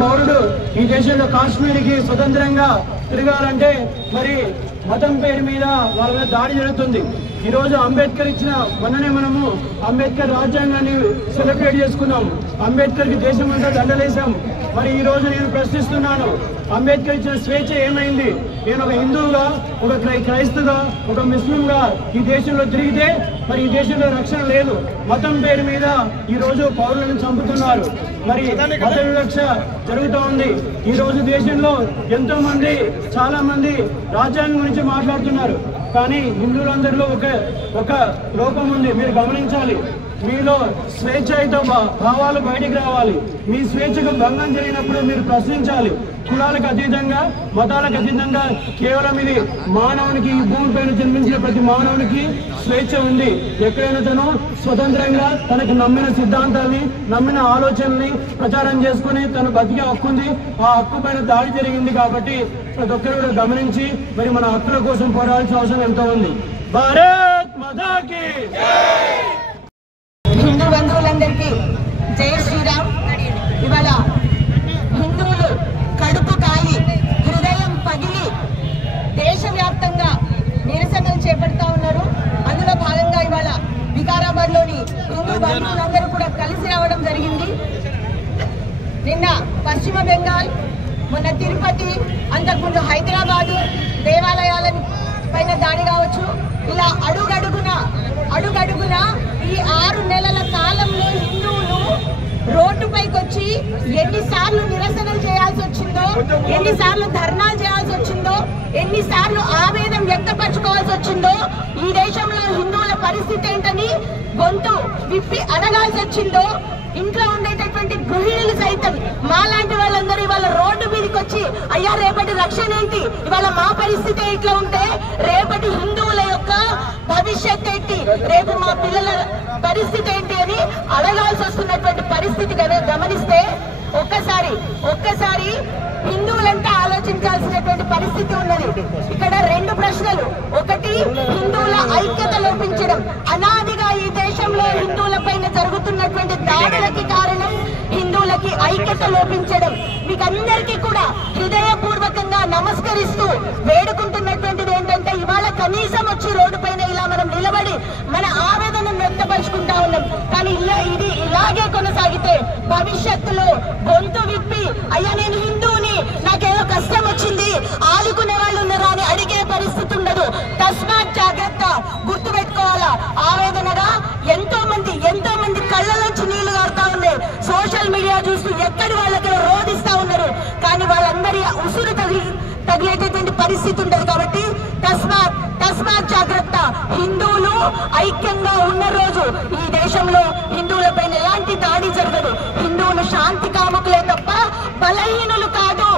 పౌరుడు ఈ దేశంలో కాశ్మీర్కి స్వతంత్రంగా తిరగాలంటే మరి మతం పేరు మీద వాళ్ళ మీద దాడి జరుగుతుంది. ఈరోజు అంబేద్కర్ ఇచ్చిన మొన్ననే మనము అంబేద్కర్ రాజ్యాంగాన్ని సెలబ్రేట్ చేసుకున్నాం. అంబేద్కర్కి దేశమంతా దండలేసాం. మరి ఈ రోజు నేను ప్రశ్నిస్తున్నాను, అంబేద్కర్ ఇచ్చిన స్వేచ్ఛ ఏమైంది? నేను ఒక హిందువుగా, ఒక క్రైస్తవుగా, ఒక ముస్లింగా ఈ దేశంలో తిరిగితే మరి ఈ దేశంలో రక్షణ లేదు. మతం పేరు మీద ఈ రోజు పౌరులను చంపుతున్నారు. మరి మత వివక్ష జరుగుతూ ఉంది. ఈ రోజు దేశంలో ఎంతో మంది, చాలా మంది రాజ్యాంగం గురించి మాట్లాడుతున్నారు. కానీ హిందువులందరిలో ఒక లోపం ఉంది, మీరు గమనించాలి. మీలో స్వేచ్ఛతో భావాలు బయటికి రావాలి. మీ స్వేచ్ఛకు భంగం జరిగినప్పుడు మీరు ప్రశ్నించాలి. కులాలకు అతీతంగా, మతాలకు అతీతంగా కేవలం ఇది మానవునికి, ఈ భూమిపైన జన్మించిన ప్రతి మానవునికి స్వేచ్ఛ ఉంది. ఎక్కడైనా తను స్వతంత్రంగా తనకు నమ్మిన సిద్ధాంతాన్ని, నమ్మిన ఆలోచనల్ని ప్రచారం చేసుకుని తను బతికే హక్కు ఉంది. ఆ హక్కు పైన దాడి జరిగింది కాబట్టి ప్రతి ఒక్కరు కూడా గమనించి మరి మన హక్కుల కోసం పోరాడాల్సిన అవసరం ఎంతో ఉంది. భారత్ మాతాకి హిందూ బంధువులందరికీ జై శ్రీరామ్. ఇవాళ హిందువులు కడుపు కాలి, హృదయం పగిలి దేశవ్యాప్తంగా నిరసనలు చేపడతా ఉన్నారు. అందులో భాగంగా ఇవాళ వికారాబాద్లోని హిందూ బంధువులందరూ కూడా కలిసి రావడం జరిగింది. నిన్న పశ్చిమ బెంగాల్, మొన్న తిరుపతి, అంతకుముందు హైదరాబాదు దేవాలయాల పైన దాడి కావచ్చు. ఇలా అడుగడుగున ఈ 6 నెలల కాలంలో హిందువులు రోడ్డుపైకి వచ్చి ఎన్నిసార్లు నిరసనలు చేయాల్సి వచ్చిందో, ఎన్నిసార్లు ధర్నాలు చేయాల్సి వచ్చిందో, ఎన్నిసార్లు ఆవేదన వ్యక్తపరచుకోవాల్సి వచ్చిందో, ఈ దేశంలో హిందువుల పరిస్థితి ఏంటని గొంతు విప్పి అడగాల్సి వచ్చిందో, ఇంట్లో ఉండేటటువంటి గృహిణులు సైతం మాలాంటి వాళ్ళందరూ ఇవాళ రోడ్డు మీదకి వచ్చి అయ్యా రేపటి రక్షణ ఏంటి, ఇవాళ మా పరిస్థితి ఇట్లా ఉంటే రేపటి హిందువుల యొక్క భవిష్యత్ ఏంటి, రేపు మా పిల్లల పరిస్థితి ఏంటి అని అడగాల్సి వస్తున్నటువంటి పరిస్థితి గమనిస్తే ఒక్కసారి హిందువులంతా ఆలోచించాల్సినటువంటి పరిస్థితి ఉన్నది. ఇక్కడ 2 ప్రశ్నలు. ఒకటి, హిందువుల ఐక్యత లోపించడం. అనాదిగా ఈ దేశంలో హిందువుల పైన జరుగుతున్నటువంటి దాడులకి కారణం హిందువులకి ఐక్యత లోపించడం. మీకు అందరికీ కూడా హృదయపూర్వకంగా నమస్కరిస్తూ వేడుకుంటున్నటువంటిది ఏంటంటే ఇవాళ కనీసం వచ్చి రోడ్డు పైన ఇలా మనం నిలబడి మన ఆవేదనను వ్యక్తపరుచుకుంటా ఉన్నాం. కానీ ఇది ఇలాగే కొనసాగితే భవిష్యత్తులో గొంతు విప్పి అయ్యా నేను హిందువుని, నాకేదో కష్టం వచ్చింది, ఆదుకునే వాళ్ళు ఉన్నారా అని అడిగే పరిస్థితి ఉండదు. తస్మాత్ జాగ్రత్త. గుర్తుపెట్టుకోవాలా, ఆవేదనగా ఎంతో మంది కళ్ళలోంచి నీళ్లు కారుతా ఉన్నాయి. సోషల్ మీడియా చూస్తూ ఎక్కడి వాళ్ళకి రోధిస్తా ఉన్నారు. కానీ వాళ్ళందరి ఉసురు తగిలేటటువంటి పరిస్థితి ఉండదు. కాబట్టి తస్మాత్ జాగ్రత్త. హిందువులు ఐక్యంగా ఉన్న రోజు ఈ దేశంలో హిందువుల పైన ఎలాంటి దాడి జరగదు. హిందువులు శాంతి కాముకులే తప్ప బలహీనులు కాదు.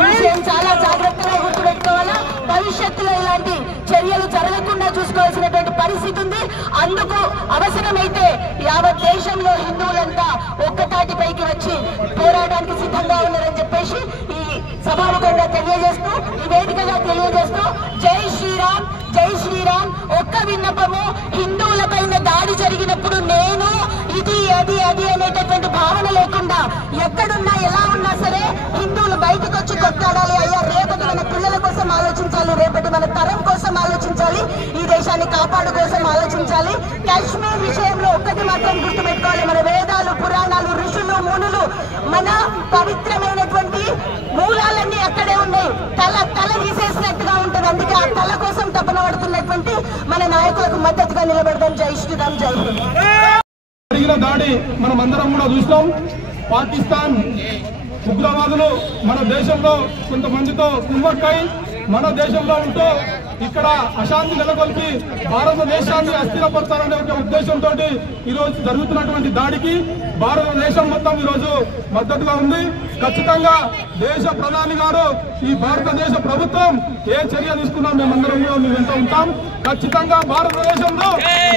ఈ విషయం చాలా జాగ్రత్తగా గుర్తుపెట్టుకోవాలా. భవిష్యత్తులో ఇలాంటి చర్యలు జరగకుండా చూసుకోవాల్సినటువంటి పరిస్థితి ఉంది. అందుకు అవసరమైతే యావత్ దేశంలో హిందువులంతా ఒక్కతాటిపైకి వచ్చి పోరాటానికి సిద్ధంగా ఉన్నారని చెప్పేసి ఈ సభాముఖంగా తెలియజేస్తూ, ఈ వేదికగా తెలియజేస్తూ జై శ్రీరామ్, జై శ్రీరామ్. ఒక్క విన్నపము, హిందువుల పైన దాడి జరిగినప్పుడు నేను ఇది అది అనేటటువంటి భావన లేకుండా ఎక్కడున్నా ఎలా ఉన్నా సరే హిందువులు బయటకు వచ్చి కొట్లాడాలి. అయ్యా రేపటి మన పిల్లల కోసం ఆలోచించాలి, రేపటి మన తరం కోసం ఆలోచించాలి, ఈ దేశాన్ని కాపాడు కోసం ఆలోచించాలి. కాశ్మీర్ విషయంలో ఒక్కటి మాత్రం గుర్తుపెట్టుకోవాలి, మన వేదాలు, పురాణాలు, ఋషులు, మునులు, మన పవిత్రమైనటువంటి మూలాలన్నీ అక్కడే ఉన్నాయి. తల తీసేసినట్టుగా ఉంటుంది. అందుకే ఆ తల కోసం తపన పడుతున్నటువంటి మన నాయకులకు మద్దతుగా నిలబడదాం. జై శ్రీరామ్, జై హింద్. జరిగిన దాడి మనం అందరం కూడా చూస్తాం. పాకిస్తాన్ ఉగ్రవాదులు మన దేశంలో కొంతమందితో కుమ్మక్కై మన దేశంలో ఉంటూ ఇక్కడ అశాంతి నెలకొల్పి భారతదేశాన్ని అస్థిరపడతారనే ఒక ఉద్దేశంతో ఈరోజు జరుగుతున్నటువంటి దాడికి భారతదేశం మొత్తం ఈరోజు మద్దతుగా ఉంది. ఖచ్చితంగా దేశ ప్రధాని గారు, ఈ భారతదేశ ప్రభుత్వం ఏ చర్య తీసుకున్నా మేమందరం కూడా మేము వెంట ఉంటాం. ఖచ్చితంగా భారతదేశంలో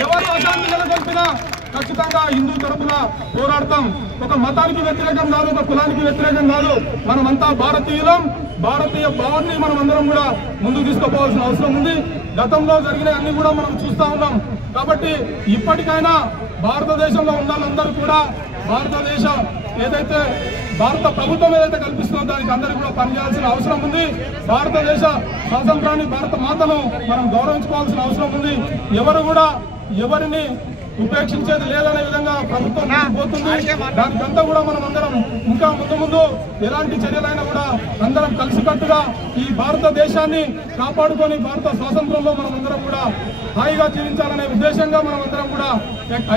ఎవరు అశాంతి నెలకొల్పినా ఖచ్చితంగా హిందూ తరపున పోరాడతాం. ఒక మతానికి వ్యతిరేకం కాదు, ఒక కులానికి వ్యతిరేకం కాదు. మనమంతా భారతీయులం. భారతీయ భావాన్ని మనం అందరం కూడా ముందుకు తీసుకుపోవాల్సిన అవసరం ఉంది. గతంలో జరిగిన అన్ని కూడా మనం చూస్తా ఉన్నాం. కాబట్టి ఇప్పటికైనా భారతదేశంలో ఉన్న వాళ్ళందరూ కూడా భారతదేశం ఏదైతే భారత ప్రభుత్వం ఏదైతే కల్పిస్తుందో దానికి అందరికీ కూడా పనిచేయాల్సిన అవసరం ఉంది. భారతదేశ స్వాతంత్రాన్ని భారత మాతను మనం గౌరవించుకోవాల్సిన అవసరం ఉంది. ఎవరు కూడా ఎవరిని ఉపేక్షించేది లేదనే విధంగా ప్రభుత్వం పోతుంది. దానికంతా కూడా మనం అందరం ఇంకా ముందు ఎలాంటి చర్యలైనా కూడా అందరం కలిసికట్టుగా ఈ భారతదేశాన్ని కాపాడుకొని భారత స్వాతంత్రంలో మనం అందరం కూడా హాయిగా జీవించాలనే ఉద్దేశంగా మనం అందరం కూడా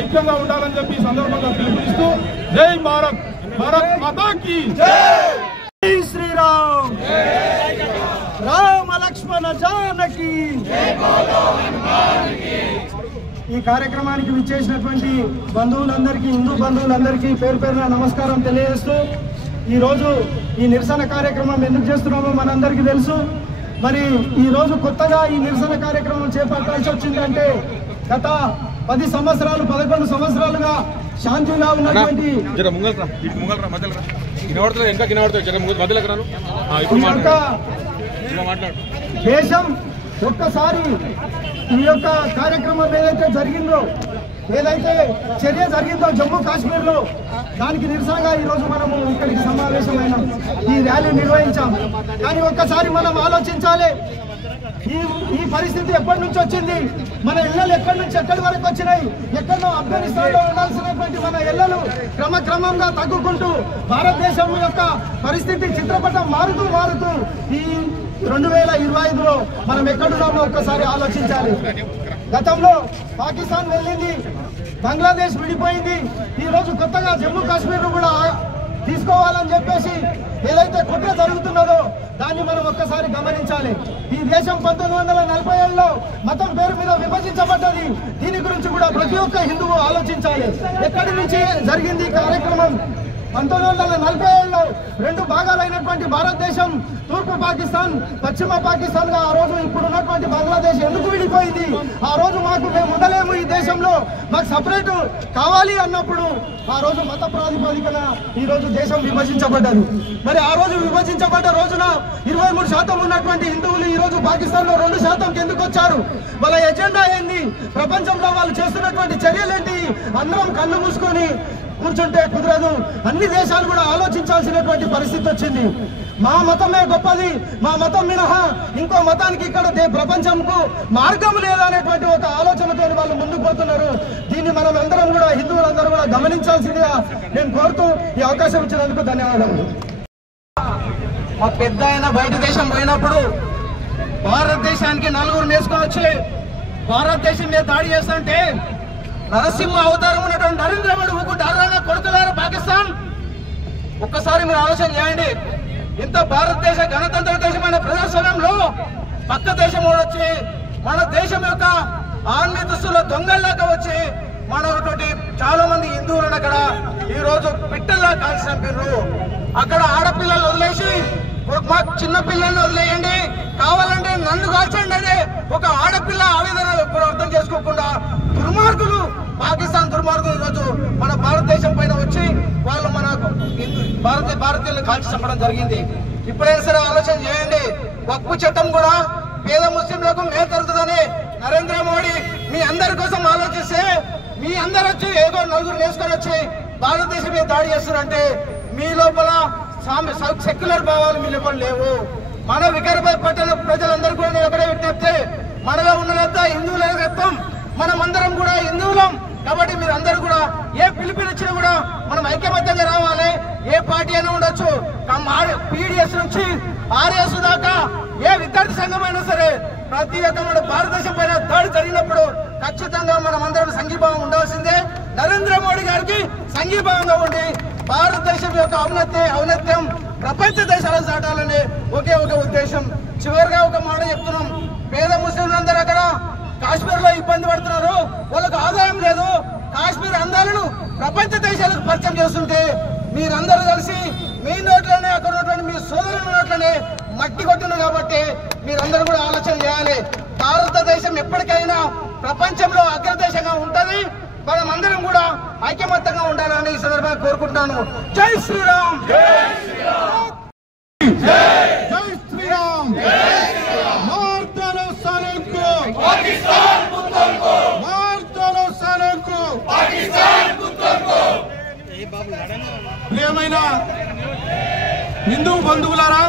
ఐక్యంగా ఉండాలని చెప్పి ఈ సందర్భంగా పిలుపునిస్తూ జై భారత్, భారత్ మాతాకి జై శ్రీరామ్, రామ లక్ష్మణ జానకి. ఈ కార్యక్రమానికి విచ్చేసినటువంటి బంధువులందరికీ, హిందూ బంధువులందరికీ పేరు పేరున నమస్కారం తెలియజేస్తూ, ఈరోజు ఈ నిరసన కార్యక్రమం ఎందుకు చేస్తున్నామో మనందరికీ తెలుసు. మరి ఈరోజు కొత్తగా ఈ నిరసన కార్యక్రమం చేపట్టాల్సి వచ్చిందంటే గత 10 సంవత్సరాలు 11 సంవత్సరాలుగా శాంతిగా ఉన్నటువంటి దేశం ఒక్కసారి ఈ యొక్క కార్యక్రమం ఏదైతే జరిగిందో, ఏదైతే చర్య జరిగిందో జమ్మూ కాశ్మీర్ లో, దానికి నిరసనగా ఈరోజు మనము ఇక్కడికి సమావేశమైనాం, ఈ ర్యాలీ నిర్వహించాం. కానీ ఒక్కసారి మనం ఆలోచించాలి, ఈ పరిస్థితి ఎప్పటి నుంచి వచ్చింది, మన ఇళ్లలు ఎక్కడి నుంచి ఎక్కడి వరకు వచ్చినాయి. ఎక్కడో ఆఫ్ఘనిస్తాన్ లో ఉండాల్సినటువంటి మన ఇళ్లలు క్రమక్రమంగా తగ్గుకుంటూ భారతదేశం యొక్క పరిస్థితి చిత్రపటం మారుతూ ఈ 2025లో మనం ఎక్కడున్నామో ఒక్కసారి ఆలోచించాలి. గతంలో పాకిస్తాన్ వెళ్ళింది, బంగ్లాదేశ్ విడిపోయింది, ఈ రోజు కొత్తగా జమ్మూ కాశ్మీర్ ను కూడా తీసుకోవాలని చెప్పేసి ఏదైతే కుట్ర జరుగుతున్నదో దాన్ని మనం ఒక్కసారి గమనించాలి. ఈ దేశం 1947లో మతం పేరు మీద విభజించబడ్డది. దీని గురించి కూడా ప్రతి ఒక్క హిందువు ఆలోచించాలి. ఎక్కడి నుంచి జరిగింది ఈ కార్యక్రమం? 1947లో 2 భాగాలైనటువంటి భారతదేశం, తూర్పు పాకిస్తాన్, పశ్చిమ పాకిస్తాన్ గా ఆ రోజు ఇప్పుడున్నటువంటి బంగ్లాదేశ్ ఎందుకు విడిపోయింది? ఆ రోజు మేము ఉండలేము ఈ దేశంలో, మాకు సపరేట్ కావాలి అన్నప్పుడు ఆ రోజు మత ప్రాతిపదికన ఈ రోజు దేశం విభజించబడ్డది. మరి ఆ రోజు విభజించబడ్డ రోజున 23% ఉన్నటువంటి హిందువులు ఈ రోజు పాకిస్తాన్ లో 2% ఎందుకు వచ్చారు? వాళ్ళ ఎజెండా ఏంది? ప్రపంచంలో వాళ్ళు చేస్తున్నటువంటి చర్యలేంటి? అందరం కళ్ళు మూసుకొని కూర్చుంటే కుదరదు. అన్ని దేశాలు కూడా ఆలోచించాల్సినటువంటి పరిస్థితి వచ్చింది. మా మతమే గొప్పది, మా మతం మినహా ఇంకో మతానికి ఇక్కడ ప్రపంచంకు మార్గం లేదనేటువంటి ఒక ఆలోచనతో వాళ్ళు ముందుకు పోతున్నారు. దీన్ని మనం అందరం కూడా, హిందువులందరూ కూడా గమనించాల్సిందిగా నేను కోరుతూ ఈ అవకాశం ఇచ్చినందుకు ధన్యవాదాలు. మా పెద్ద ఆయన బయట దేశం పోయినప్పుడు భారతదేశానికి 4 నేర్చుకోవచ్చు, భారతదేశం మీద దాడి చేస్తుంటే నరసింహ అవతారం ఉన్నటువంటి నరేంద్ర మోడీ ఊకుంటారా కొడుకులారా పాకిస్తాన్? ఒక్కసారి మీరు ఆలోచన చేయండి. ఇంత భారతదేశ గణతంత్ర దేశమైన ప్రజాస్వామ్యంలో పక్క దేశం వచ్చి మన దేశం యొక్క ఆర్మీ దుస్తుల్లో దొంగల్లాగా వచ్చి మనటువంటి చాలా మంది హిందువులను అక్కడ ఈ రోజు పిట్టల్లా కాల్చి చంపారు. అక్కడ ఆడపిల్లలు వదిలేసి మాకు చిన్న పిల్లల్ని వదిలేయండి, కావాలంటే నన్ను కాల్చండి అని ఒక ఆడపిల్ల ఆవేదన అర్థం చేసుకోకుండా దుర్మార్గులు, పాకిస్తాన్ దుర్మార్గులు ఈరోజు మన భారతదేశం పైన వచ్చి వాళ్ళు మన భారతీయులను కాల్చి చంపడం జరిగింది. ఇప్పుడైనా సరే ఆలోచన చేయండి. వక్ఫ్ చట్టం కూడా పేద ముస్లింలకు మేలు జరుగుతుందని నరేంద్ర మోడీ మీ అందరి కోసం ఆలోచిస్తే మీ అందరు వచ్చి ఏదో 4 నేర్చుకొని వచ్చి భారతదేశం మీద దాడి చేస్తున్నారంటే మీ లోపల సెక్యులర్ భావాలు మీ లోపల లేవు. మన వికారాబాద్ పట్టణ ప్రజలందరూ కూడా నేను ఒకటే విజ్ఞప్తి, మనలో ఉన్నదంతా హిందువుల రక్తం, మనమందరం కూడా హిందువులం. కాబట్టి మీరు అందరూ కూడా ఏ పిలుపునిచ్చినా కూడా మనం ఐక్యమత్యంగా రావాలి. ఏ పార్టీ అయినా ఉండొచ్చు, పీడిఎస్ నుంచి ఆర్ఎస్ దాకా ఏ విద్యార్థి సంఘం అయినా సరే ప్రతి ఒక్క మన భారతదేశం పైన దాడి జరిగినప్పుడు ఖచ్చితంగా మనం అందరం సంఘీభావం ఉండాల్సిందే. నరేంద్ర మోడీ గారికి సంఘీభావంగా ఉండి భారతదేశం యొక్క ఔన్నత్యం ప్రపంచ దేశాలకు చాటాలనే ఒకే ఒక ఉద్దేశం. చివరిగా ఒక మాట చెప్తున్నాం, పేద ముస్లింలందరూ అక్కడ కాశ్మీర్ లో ఇబ్బంది పడుతున్నారు, వాళ్ళకు ఆదాయం లేదు. కాశ్మీర్ అందాలను ప్రపంచ దేశాలకు పరిచయం చేస్తుంటే మీరందరూ కలిసి మీ నోట్లోనే అక్కడ ఉన్నటువంటి మీ సోదరుల నోట్లోనే మట్టి కొట్టినారు. కాబట్టి మీరందరూ కూడా ఆలోచన చేయాలి. భారతదేశం ఎప్పటికైనా ప్రపంచంలో అగ్రదేశంగా ఉంటది. మనమందరం కూడా ఐక్యమత్యంగా ఉండాలని ఈ సందర్భంగా కోరుకుంటున్నాను. జై శ్రీరామ్, జై శ్రీరామ్, జై శ్రీరామ్. మార్తలో సనకు పాకిస్తాన్ మార్తలో సనకు పాకిస్తాన్ ప్రియమైన హిందూ బంధువులారా,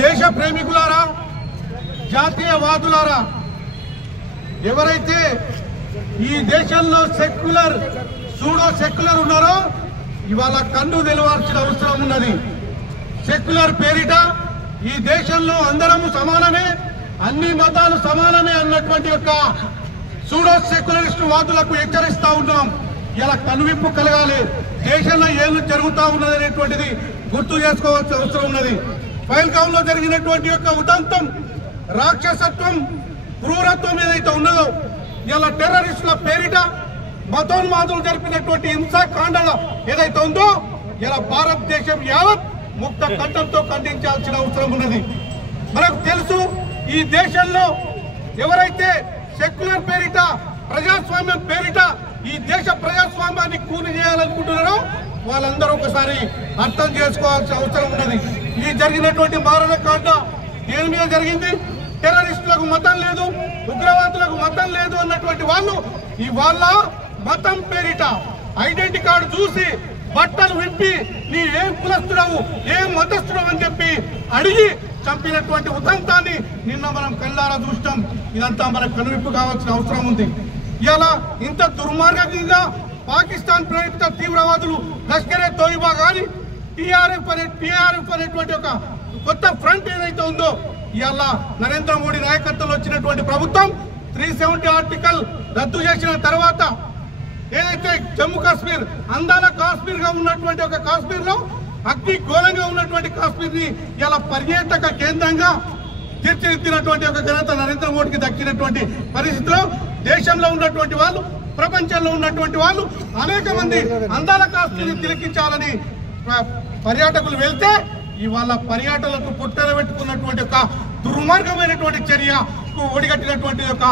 దేశ ప్రేమికులారా, జాతీయవాదులారా, ఎవరైతే ఈ దేశంలో సెక్యులర్ సూడో సెక్యులర్ ఉన్నారో ఇవాళ కన్ను తెలవాల్సిన అవసరం ఉన్నది. సెక్యులర్ పేరిట ఈ దేశంలో అందరము సమానమే, అన్ని మతాలు సమానమే అన్నటువంటి యొక్క సూడో సెక్యులరిస్ట్ వాదులకు హెచ్చరిస్తా ఉన్నాం. ఇలా కనువిప్పు కలగాలి. దేశంలో ఏళ్ళు జరుగుతూ ఉన్నది అనేటువంటిది గుర్తు చేసుకోవాల్సిన అవసరం ఉన్నది. పహల్గాంలో జరిగినటువంటి యొక్క ఉదంతం, రాక్షసత్వం, క్రూరత్వం ఏదైతే ఉన్నదో, ఇలా టెర్రరిస్టుల పేరిట మతోన్మాదులు జరిపినటువంటి హింసాకాండల ఏదైతే ఉందో ఇలా భారతదేశం యావత్ ముక్త కంఠంతో ఖండించాల్సిన అవసరం ఉన్నది. మనకు తెలుసు, ఈ దేశంలో ఎవరైతే సెక్యులర్ పేరిట, ప్రజాస్వామ్యం పేరిట ఈ దేశ ప్రజాస్వామ్యాన్ని కూని చేయాలనుకుంటున్నారో వాళ్ళందరూ ఒకసారి అర్థం చేసుకోవాల్సిన అవసరం ఉన్నది. ఈ జరిగినటువంటి మారణకాండ దేని మీద జరిగింది? టెర్రరిస్టులకు మతం లేదు, ఉగ్రవాదులకు మతం లేదు అన్నటువంటి వాళ్ళు ఇవాళ మతం పేరిట ఐడెంటిటీ కార్డు చూసి బట్టలు విప్పి నీ ఏం కులస్తుడవు, ఏం మతస్థుడవు అని చెప్పి అడిగి చంపినటువంటి ఉదంతాన్ని నిన్న మనం కళ్ళారా చూస్తాం. ఇదంతా మనకు కనువిప్పు కావాల్సిన అవసరం ఉంది. ఇలా ఇంత దుర్మార్గంగా పాకిస్తాన్ ప్రేరిత తీవ్రవాదులు లష్కరే తోయిబా కానీ టీఆర్ఎఫ్ అనేటువంటి ఒక కొత్త ఫ్రంట్ ఏదైతే ఉందో, ఇవాళ నరేంద్ర మోడీ నాయకత్వంలో వచ్చినటువంటి ప్రభుత్వం 370 ఆర్టికల్ రద్దు చేసిన తర్వాత ఏదైతే జమ్మూ కాశ్మీర్ అందాల కాశ్మీర్ గా ఉన్నటువంటి ఒక కాశ్మీర్ లో అగ్నిగోళంగా ఉన్నటువంటి కాశ్మీర్ ని ఇలా పర్యాటక కేంద్రంగా తీర్చిదిద్దినటువంటి ఒక ఘనత నరేంద్ర మోడీకి దక్కినటువంటి పరిస్థితిలో దేశంలో ఉన్నటువంటి వాళ్ళు, ప్రపంచంలో ఉన్నటువంటి వాళ్ళు అనేక మంది అందాల కాశ్మీర్ ని తిలకించాలని పర్యాటకులు వెళ్తే ఇవాళ పర్యాటకులకు పుట్టన పెట్టుకున్నటువంటి ఒక దుర్మార్గమైనటువంటి చర్యకు ఒడిగట్టినటువంటి ఒక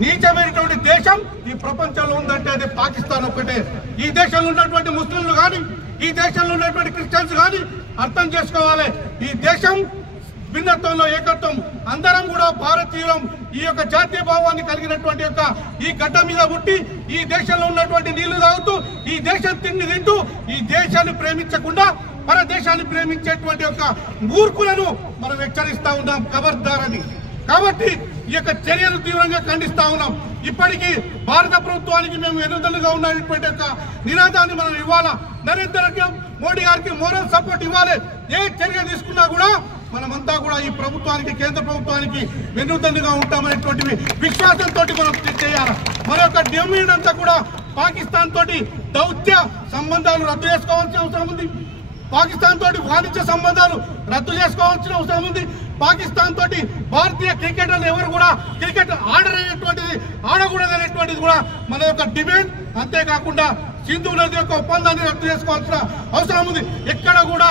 నీచమైనటువంటి దేశం ఈ ప్రపంచంలో ఉందంటే అది పాకిస్తాన్ ఒక్కటే. ఈ దేశంలో ఉన్నటువంటి ముస్లింలు కానీ, ఈ దేశంలో ఉన్నటువంటి క్రిస్టియన్స్ కానీ అర్థం చేసుకోవాలి. ఈ దేశం భిన్నత్వంలో ఏకత్వం, అందరం కూడా భారతీయులం. ఈ యొక్క జాతీయ భావాన్ని కలిగినటువంటి యొక్క ఈ గడ్డ మీద పుట్టి ఈ దేశంలో ఉన్నటువంటి నీళ్లు తాగుతూ, ఈ దేశం తిండి తింటూ, ఈ దేశాన్ని ప్రేమించకుండా మన దేశాన్ని ప్రేమించేటువంటి యొక్క మూర్ఖులను మనం హెచ్చరిస్తా ఉన్నాం, ఖబర్దారని. కాబట్టి ఈ యొక్క చర్యను తీవ్రంగా ఖండిస్తా ఉన్నాం. ఇప్పటికీ భారత ప్రభుత్వానికి మేము ఎన్నుదలుగా ఉన్నటువంటి యొక్క నినాదాన్ని మనం ఇవ్వాలా. నరేంద్ర మోడీ గారికి మోరల్ సపోర్ట్ ఇవ్వాలి. ఏ చర్య తీసుకున్నా కూడా మనమంతా కూడా ఈ ప్రభుత్వానికి, కేంద్ర ప్రభుత్వానికి వెన్నుదన్నుగా ఉంటామనేటువంటి విశ్వాసంతో మనం చేయాలి. మన యొక్క డిమాండ్ అంతా కూడా పాకిస్తాన్ తోటి దౌత్య సంబంధాలు రద్దు చేసుకోవాల్సిన అవసరం ఉంది. పాకిస్తాన్ తోటి వాణిజ్య సంబంధాలు రద్దు చేసుకోవాల్సిన అవసరం ఉంది. పాకిస్తాన్ తోటి భారతీయ క్రికెటర్లు ఎవరు కూడా క్రికెట్ ఆడకూడదనేటువంటిది కూడా మన యొక్క డిమాండ్. అంతేకాకుండా సింధు నది యొక్క ఒప్పందాన్ని రద్దు చేసుకోవాల్సిన అవసరం ఉంది. ఎక్కడ కూడా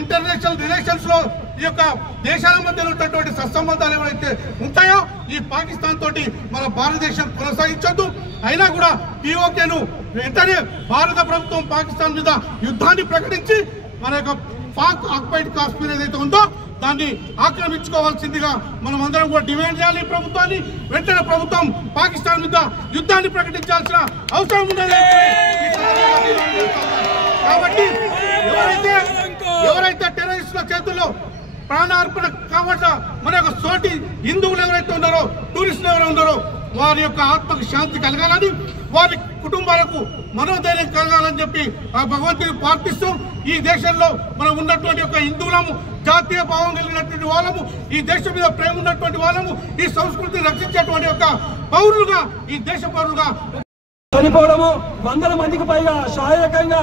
ఇంటర్నేషనల్ రిలేషన్స్ లో ఈ యొక్క దేశాల మధ్య ఉన్నటువంటి సత్సంబంధాలు ఏవైతే ఉంటాయో ఈ పాకిస్తాన్ తోటి మన భారతదేశం కొనసాగించొద్దు. అయినా కూడా POKను వెంటనే భారత ప్రభుత్వం పాకిస్తాన్ మీద యుద్ధాన్ని ప్రకటించి మన యొక్క పాక్ ఆక్యుపైడ్ కాశ్మీర్ ఏదైతే ఉందో దాన్ని ఆక్రమించుకోవాల్సిందిగా మనం అందరం కూడా డిమాండ్ చేయాలి. ప్రభుత్వాన్ని వెంటనే ప్రభుత్వం పాకిస్తాన్ మీద యుద్ధాన్ని ప్రకటించాల్సిన అవసరం ఉన్నది. కాబట్టి ఎవరైతే టెర్రరిస్టుల చేతుల్లో ప్రాణార్పణ కాబట్టి మన యొక్క సోటి హిందువులు ఎవరైతే ఉన్నారో, టూరిస్టులు ఎవరైతే ఉన్నారో వారి యొక్క ఆత్మకు శాంతి కలగాలని, వారి కుటుంబాలకు మనోధైర్యం కలగాలని చెప్పి ఆ భగవంతుని ప్రార్థిస్తూ ఈ దేశంలో మనం ఉన్నటువంటి యొక్క హిందువులము, జాతీయ భావం కలిగినటువంటి వాళ్ళము, ఈ దేశం మీద ప్రేమ ఉన్నటువంటి వాళ్ళము, ఈ సంస్కృతిని రక్షించేటువంటి యొక్క పౌరులుగా, ఈ దేశ పౌరులుగా చనిపోవడము, 100 మందికి పైగా శారీరకంగా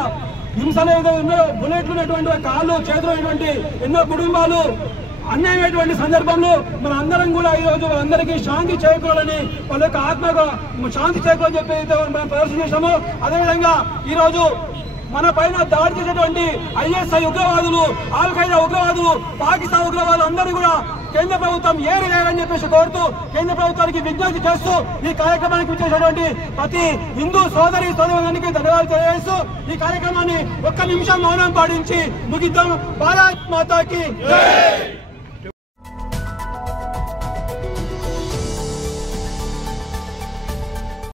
హింసలు ఏదో ఉన్నాయో, బుల్లెట్లు ఉన్నటువంటి కాళ్ళు చేతులు ఉన్నటువంటి ఎన్నో కుటుంబాలు అన్యాయమైనటువంటి సందర్భంలో మన అందరం కూడా ఈ రోజు అందరికీ శాంతి చేకూరాలని, వాళ్ళ యొక్క ఆత్మకు శాంతి చేకూరని చెప్పి మనం ప్రదర్శన చేశాము. అదేవిధంగా ఈ రోజు మన పైన దాడి చేసేటువంటి ISI ఉగ్రవాదులు, ఆల్-ఖైదా ఉగ్రవాదులు, పాకిస్తాన్ ఉగ్రవాదులు అందరూ కూడా కేంద్ర ప్రభుత్వం ఏరియాలని చెప్పేసి కోరుతూ కేంద్ర ప్రభుత్వానికి విజ్ఞప్తి చేస్తూ ఈ కార్యక్రమానికి విచ్చేసినటువంటి ప్రతి హిందూ సోదరులందరికీ ధన్యవాదాలు తెలియజేస్తూ ఈ కార్యక్రమాన్ని 1 నిమిషం మౌనం పాటించి ముగిద్దాం. భారత్ మాతాకి జై.